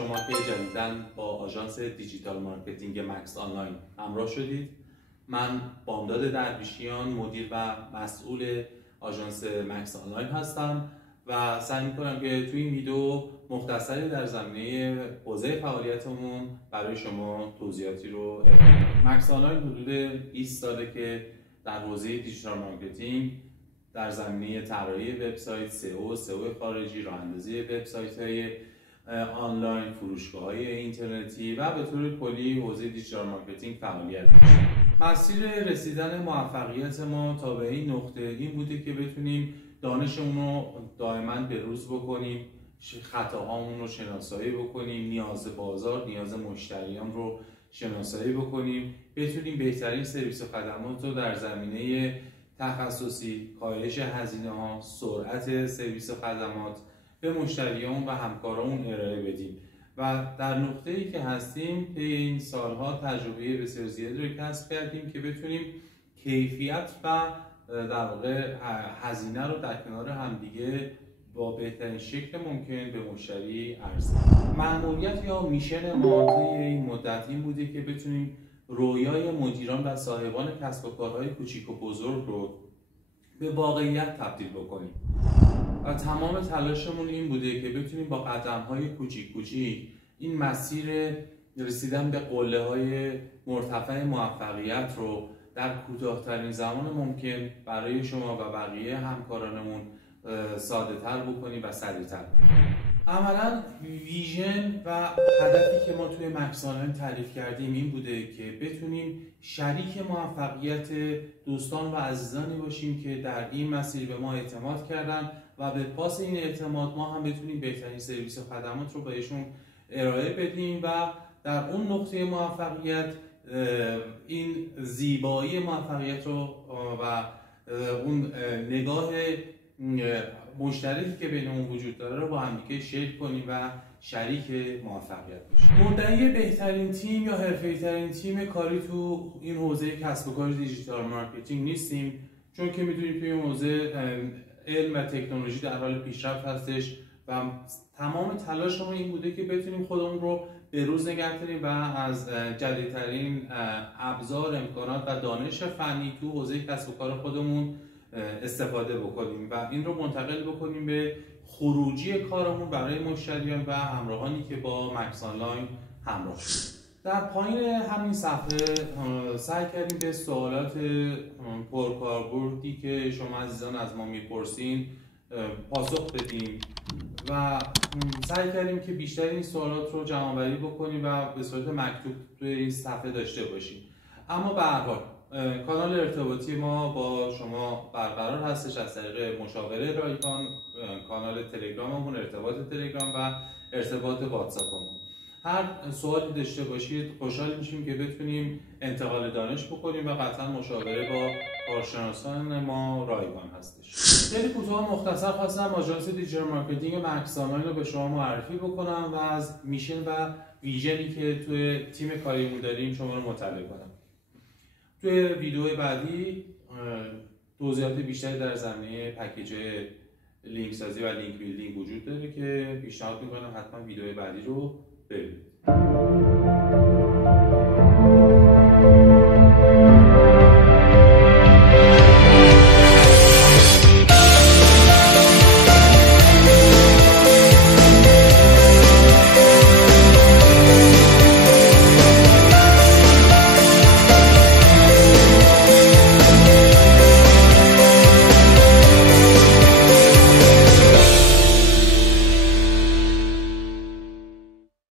شما که جدیداً با آژانس دیجیتال مارکتینگ مکس آنلاین همراه شدید. من بامداد درویشیان، مدیر و مسئول آژانس مکس آنلاین هستم و سعی می‌کنم که توی این ویدیو مختصری در زمینه حوزه فعالیتمون برای شما توضیحاتی رو ارائه بدم. مکس آنلاین حدود 20 ساله که در حوزه دیجیتال مارکتینگ در زمینه طراحی وبسایت، سئو خارجی، راه‌اندازی وبسایت‌های آنلاین، فروشگاه‌های اینترنتی و به طور کلی حوزه دیجیتال مارکتینگ فعالیت داشتیم. مسیر رسیدن موفقیت ما تا به این نقطه این بوده که بتونیم دانشمون رو دائما بروز بکنیم، خطاهامون رو شناسایی بکنیم، نیاز بازار، نیاز مشتریان رو شناسایی بکنیم، بتونیم بهترین سرویس و خدمات رو در زمینه تخصصی، کاهش هزینه‌ها، سرعت سرویس و خدمات به مشتریان و همکارامون ارائه بدیم و در نقطه‌ای که هستیم طی این سالها تجربه بسیار زیادی رو کسب کردیم که بتونیم کیفیت و در واقع هزینه رو در کنار همدیگه با بهترین شکل ممکن به مشتری عرضه کنیم. مأموریت یا میشن ما طی این مدت این بوده که بتونیم رویای مدیران و صاحبان کسب و کارهای کوچیک و بزرگ رو به واقعیت تبدیل بکنیم و تمام تلاشمون این بوده که بتونیم با قدم‌های کوچیک این مسیر رسیدن به قله‌های مرتفع موفقیت رو در کوتاه‌ترین زمان ممکن برای شما و بقیه همکارانمون ساده‌تر بکنیم و سریع‌تر. عملاً ویژن و هدفی که ما توی مکس آنلاین تعریف کردیم این بوده که بتونیم شریک موفقیت دوستان و عزیزانی باشیم که در این مسیر به ما اعتماد کردن و به پاس این اعتماد ما هم بتونیم بهترین سرویس و خدمات رو بهشون ارائه بدیم و در اون نقطه موفقیت این زیبایی موفقیت رو و اون نگاه مشترکی که بینمون وجود داره رو با همدیگه شیر کنیم و شریک موفقیت باشیم. مدعی بهترین تیم یا حرفه‌ای‌ترین تیم کاری تو این حوزه کسب و کار دیجیتال مارکتینگ نیستیم، چون که میدونیم توی این حوزه علم و تکنولوژی در حال پیشرفت هستش و تمام تلاشمون این بوده که بتونیم خودمون رو به روز نگه داریم و از جدیدترین ابزار، امکانات و دانش فنی تو حوزه کسب و کار خودمون استفاده بکنیم و این رو منتقل بکنیم به خروجی کارمون برای مشتریان و همراهانی که با مکس آنلاین همراه شدن. در پایین همین صفحه سعی کردیم به سوالات پرکاربردی که شما عزیزان از ما میپرسین پاسخ بدیم و سعی کردیم که بیشتر این سوالات رو جمع‌آوری بکنیم و به صورت مکتوب توی این صفحه داشته باشیم. اما به هر حال کانال ارتباطی ما با شما برقرار هستش از طریق مشاوره رایگان، کانال تلگراممون، ارتباط تلگرام و ارتباط واتساپمون. هر سوالی داشته باشید خوشحال میشیم که بتونیم انتقال دانش بکنیم و قطعا مشاوره با کارشناسان ما رایگان هستش. خیلی کوتاه مختصر خواستم آژانس دیجیتال مارکتینگ مکس آنلاین رو به شما معرفی بکنم و از میشن و ویژنی که توی تیم کاریمون داریم شما رو مطلع کنم. توی ویدیو بعدی توضیحات بیشتری در زمینه پکیج لینک سازی و لینک بیلدینگ وجود داره که پیشنهاد میکنم حتما ویدیو بعدی رو ببینید.